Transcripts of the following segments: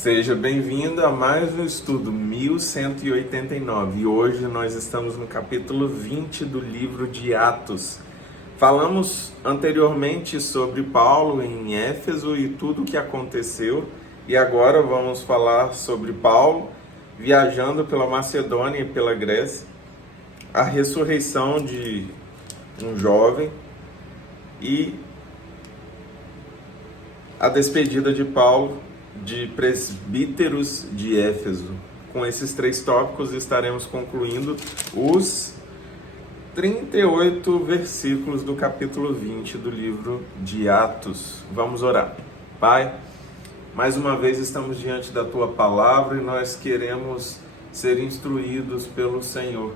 Seja bem-vindo a mais um estudo 1189 e hoje nós estamos no capítulo 20 do livro de Atos. Falamos anteriormente sobre Paulo em Éfeso e tudo o que aconteceu e agora vamos falar sobre Paulo viajando pela Macedônia e pela Grécia, a ressurreição de um jovem e a despedida de Paulo de presbíteros de Éfeso. Com esses três tópicos estaremos concluindo os 38 versículos do capítulo 20 do livro de Atos. Vamos orar. Pai, mais uma vez estamos diante da Tua palavra e nós queremos ser instruídos pelo Senhor.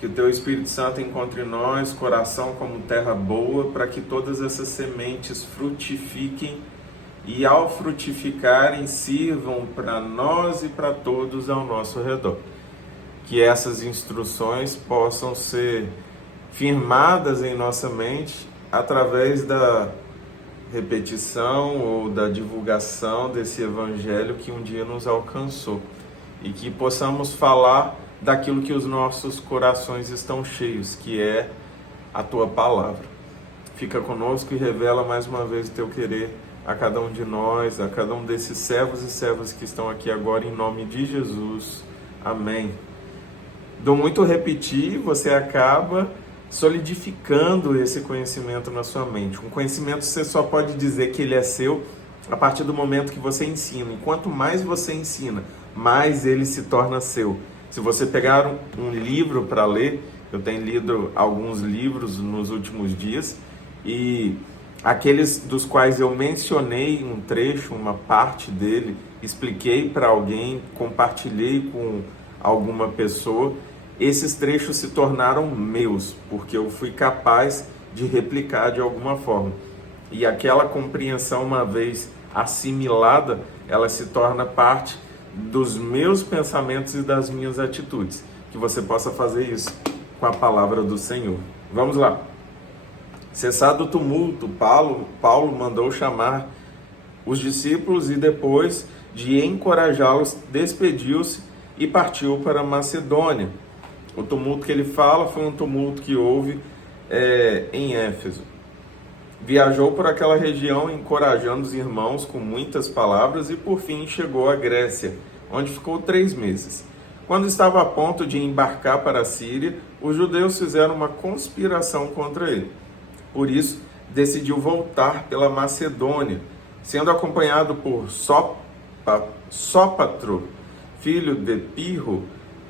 Que o Teu Espírito Santo encontre em nós coração como terra boa, para que todas essas sementes frutifiquem e ao frutificarem sirvam para nós e para todos ao nosso redor. Que essas instruções possam ser firmadas em nossa mente através da repetição ou da divulgação desse evangelho que um dia nos alcançou e que possamos falar daquilo que os nossos corações estão cheios, que é a Tua palavra. Fica conosco e revela mais uma vez o Teu querer a cada um de nós, a cada um desses servos e servas que estão aqui agora, em nome de Jesus. Amém. Do muito repetir, você acaba solidificando esse conhecimento na sua mente. Um conhecimento você só pode dizer que ele é seu a partir do momento que você ensina. E quanto mais você ensina, mais ele se torna seu. Se você pegar um livro para ler, eu tenho lido alguns livros nos últimos dias, e aqueles dos quais eu mencionei um trecho, uma parte dele, expliquei para alguém, compartilhei com alguma pessoa, esses trechos se tornaram meus, porque eu fui capaz de replicar de alguma forma. E aquela compreensão, uma vez assimilada, ela se torna parte dos meus pensamentos e das minhas atitudes. Que você possa fazer isso com a palavra do Senhor. Vamos lá. Cessado o tumulto, Paulo mandou chamar os discípulos e depois de encorajá-los, despediu-se e partiu para a Macedônia. O tumulto que ele fala foi um tumulto que houve em Éfeso. Viajou por aquela região encorajando os irmãos com muitas palavras e por fim chegou à Grécia, onde ficou 3 meses. Quando estava a ponto de embarcar para a Síria, os judeus fizeram uma conspiração contra ele. Por isso, decidiu voltar pela Macedônia, sendo acompanhado por Sópatro, filho de Pirro,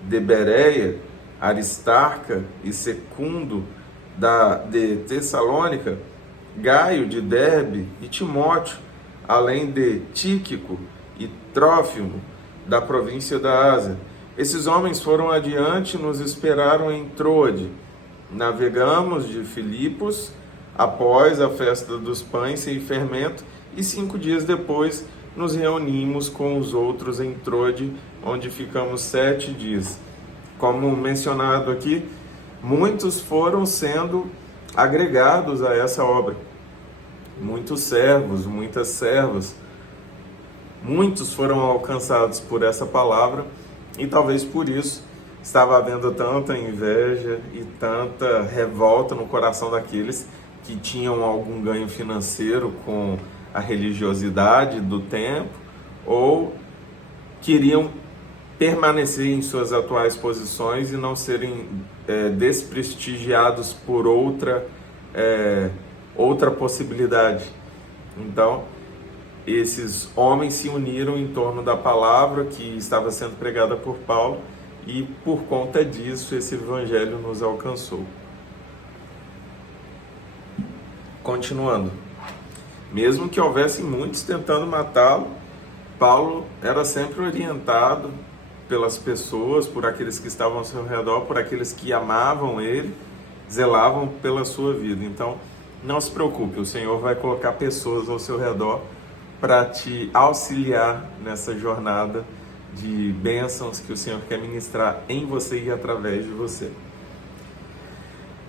de Bereia, Aristarca e Secundo, de Tessalônica, Gaio de Derbe e Timóteo, além de Tíquico e Trófimo, da província da Ásia. Esses homens foram adiante e nos esperaram em Troade. Navegamos de Filipos após a festa dos pães sem fermento, e 5 dias depois nos reunimos com os outros em Troade, onde ficamos 7 dias. Como mencionado aqui, muitos foram sendo agregados a essa obra. Muitos servos, muitas servas, muitos foram alcançados por essa palavra, e talvez por isso estava havendo tanta inveja e tanta revolta no coração daqueles que tinham algum ganho financeiro com a religiosidade do tempo ou queriam permanecer em suas atuais posições e não serem desprestigiados por outra possibilidade. Então, esses homens se uniram em torno da palavra que estava sendo pregada por Paulo e por conta disso esse evangelho nos alcançou. Continuando, mesmo que houvesse muitos tentando matá-lo, Paulo era sempre orientado pelas pessoas, por aqueles que estavam ao seu redor, por aqueles que amavam ele, zelavam pela sua vida. Então, não se preocupe, o Senhor vai colocar pessoas ao seu redor para te auxiliar nessa jornada de bênçãos que o Senhor quer ministrar em você e através de você.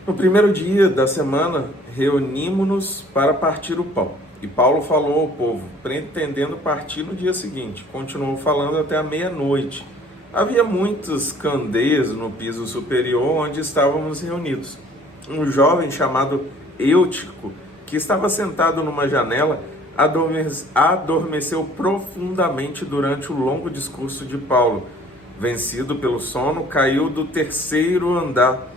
No primeiro dia da semana, reunimos-nos para partir o pão. E Paulo falou ao povo, pretendendo partir no dia seguinte. Continuou falando até a meia-noite. Havia muitos candeias no piso superior onde estávamos reunidos. Um jovem chamado Eutico, que estava sentado numa janela, adormeceu profundamente durante o longo discurso de Paulo. Vencido pelo sono, caiu do terceiro andar.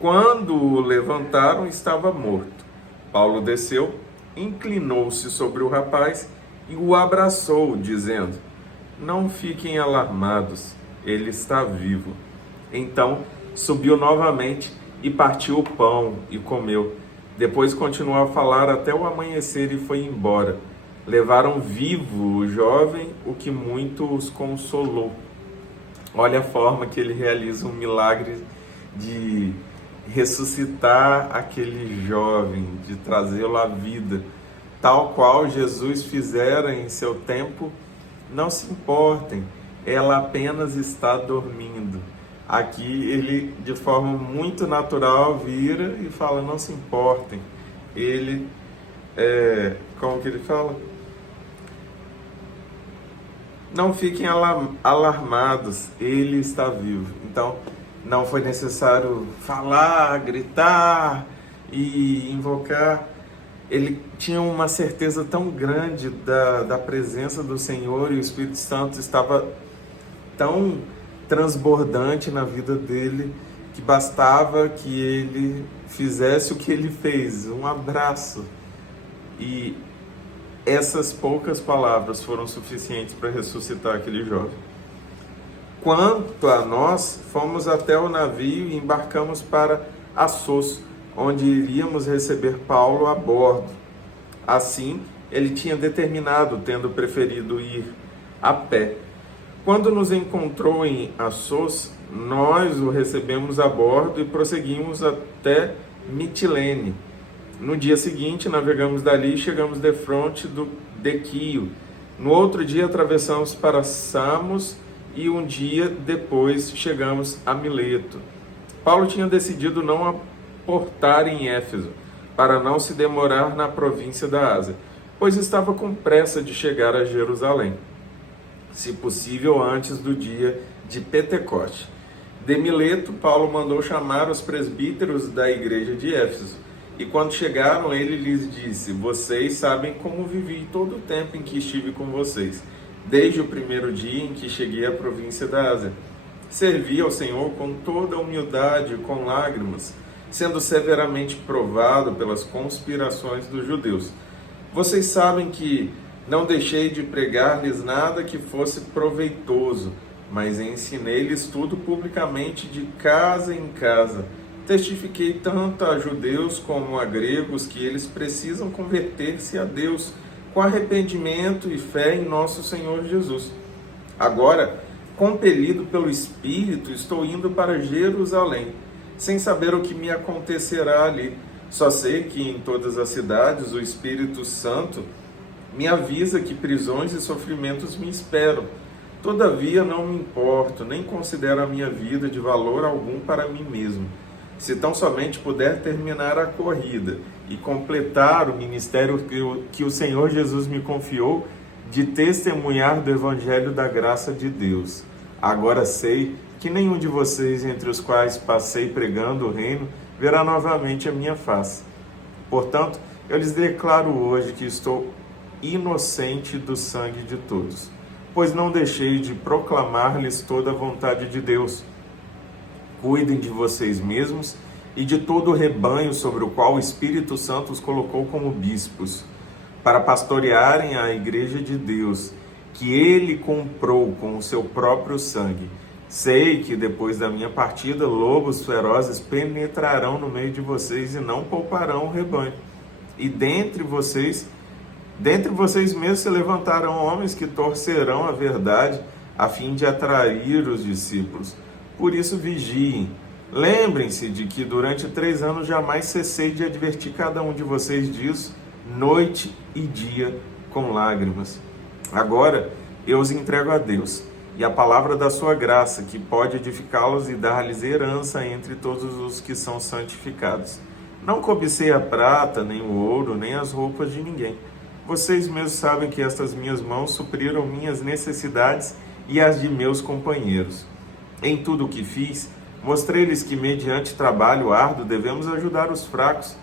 Quando o levantaram, estava morto. Paulo desceu, inclinou-se sobre o rapaz e o abraçou, dizendo: "Não fiquem alarmados, ele está vivo." Então subiu novamente e partiu o pão e comeu. Depois continuou a falar até o amanhecer e foi embora. Levaram vivo o jovem, o que muito os consolou. Olha a forma que ele realiza um milagre de ressuscitar aquele jovem, de trazê-lo à vida, tal qual Jesus fizera em seu tempo. Não se importem, ela apenas está dormindo. Aqui ele, de forma muito natural, vira e fala: não se importem. Ele, como que ele fala? Não fiquem alarmados, ele está vivo. Então, não foi necessário falar, gritar e invocar. Ele tinha uma certeza tão grande da presença do Senhor, e o Espírito Santo estava tão transbordante na vida dele, que bastava que ele fizesse o que ele fez, um abraço. E essas poucas palavras foram suficientes para ressuscitar aquele jovem. Quanto a nós, fomos até o navio e embarcamos para Assos, onde iríamos receber Paulo a bordo. Assim, ele tinha determinado, tendo preferido ir a pé. Quando nos encontrou em Assos, nós o recebemos a bordo e prosseguimos até Mitilene. No dia seguinte, navegamos dali e chegamos defronte de Quio. No outro dia, atravessamos para Samos e um dia depois chegamos a Mileto. Paulo tinha decidido não aportar em Éfeso, para não se demorar na província da Ásia, pois estava com pressa de chegar a Jerusalém, se possível antes do dia de Pentecoste. De Mileto, Paulo mandou chamar os presbíteros da igreja de Éfeso, e quando chegaram, ele lhes disse: "Vocês sabem como vivi todo o tempo em que estive com vocês, desde o primeiro dia em que cheguei à província da Ásia. Servi ao Senhor com toda a humildade e com lágrimas, sendo severamente provado pelas conspirações dos judeus. Vocês sabem que não deixei de pregar-lhes nada que fosse proveitoso, mas ensinei-lhes tudo publicamente, de casa em casa. Testifiquei tanto a judeus como a gregos que eles precisam converter-se a Deus com arrependimento e fé em nosso Senhor Jesus. Agora, compelido pelo Espírito, estou indo para Jerusalém, sem saber o que me acontecerá ali. Só sei que em todas as cidades o Espírito Santo me avisa que prisões e sofrimentos me esperam. Todavia não me importo, nem considero a minha vida de valor algum para mim mesmo, se tão somente puder terminar a corrida e completar o ministério que o Senhor Jesus me confiou, de testemunhar do Evangelho da graça de Deus. Agora sei que nenhum de vocês, entre os quais passei pregando o reino, verá novamente a minha face. Portanto, eu lhes declaro hoje que estou inocente do sangue de todos, pois não deixei de proclamar-lhes toda a vontade de Deus. Cuidem de vocês mesmos e de todo o rebanho sobre o qual o Espírito Santo os colocou como bispos, para pastorearem a igreja de Deus, que ele comprou com o seu próprio sangue. Sei que depois da minha partida, lobos ferozes penetrarão no meio de vocês e não pouparão o rebanho. E dentre vocês mesmos se levantarão homens que torcerão a verdade, a fim de atrair os discípulos. Por isso vigiem. Lembrem-se de que durante 3 anos jamais cessei de advertir cada um de vocês disso, noite e dia, com lágrimas. Agora eu os entrego a Deus e a palavra da sua graça, que pode edificá-los e dar-lhes herança entre todos os que são santificados. Não cobicei a prata, nem o ouro, nem as roupas de ninguém. Vocês mesmos sabem que estas minhas mãos supriram minhas necessidades e as de meus companheiros. Em tudo o que fiz, mostrei-lhes que, mediante trabalho árduo, devemos ajudar os fracos,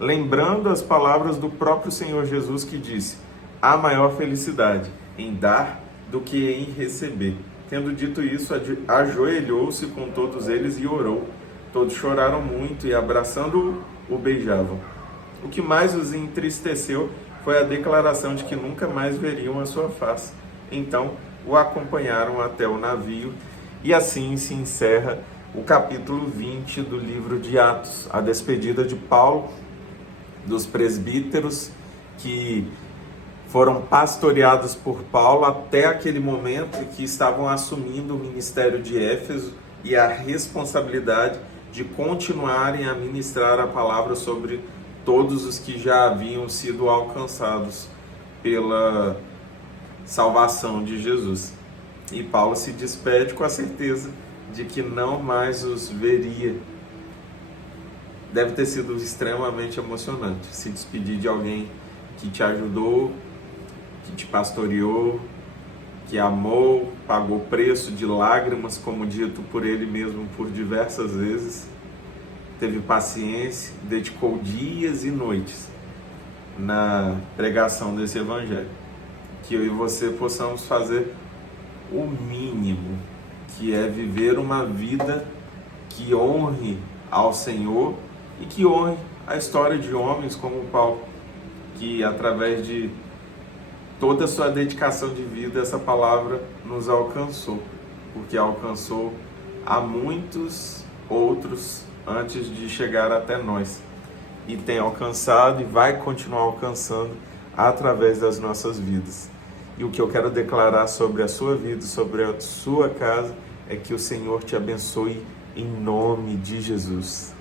lembrando as palavras do próprio Senhor Jesus, que disse: há maior felicidade em dar do que em receber. Tendo dito isso, ajoelhou-se com todos eles e orou. Todos choraram muito e, abraçando-o, o beijavam. O que mais os entristeceu foi a declaração de que nunca mais veriam a sua face. Então o acompanharam até o navio, e assim se encerra o capítulo 20 do livro de Atos, a despedida de Paulo, dos presbíteros que foram pastoreados por Paulo até aquele momento que estavam assumindo o ministério de Éfeso e a responsabilidade de continuarem a ministrar a palavra sobre todos os que já haviam sido alcançados pela salvação de Jesus. E Paulo se despede com a certeza de que não mais os veria. Deve ter sido extremamente emocionante se despedir de alguém que te ajudou, que te pastoreou, que amou, pagou preço de lágrimas, como dito por ele mesmo por diversas vezes, teve paciência, dedicou dias e noites na pregação desse evangelho. Que eu e você possamos fazer o mínimo, que é viver uma vida que honre ao Senhor e que honre a história de homens como Paulo, que através de toda a sua dedicação de vida, essa palavra nos alcançou, porque alcançou a muitos outros antes de chegar até nós, e tem alcançado e vai continuar alcançando através das nossas vidas. E o que eu quero declarar sobre a sua vida, sobre a sua casa, é que o Senhor te abençoe em nome de Jesus.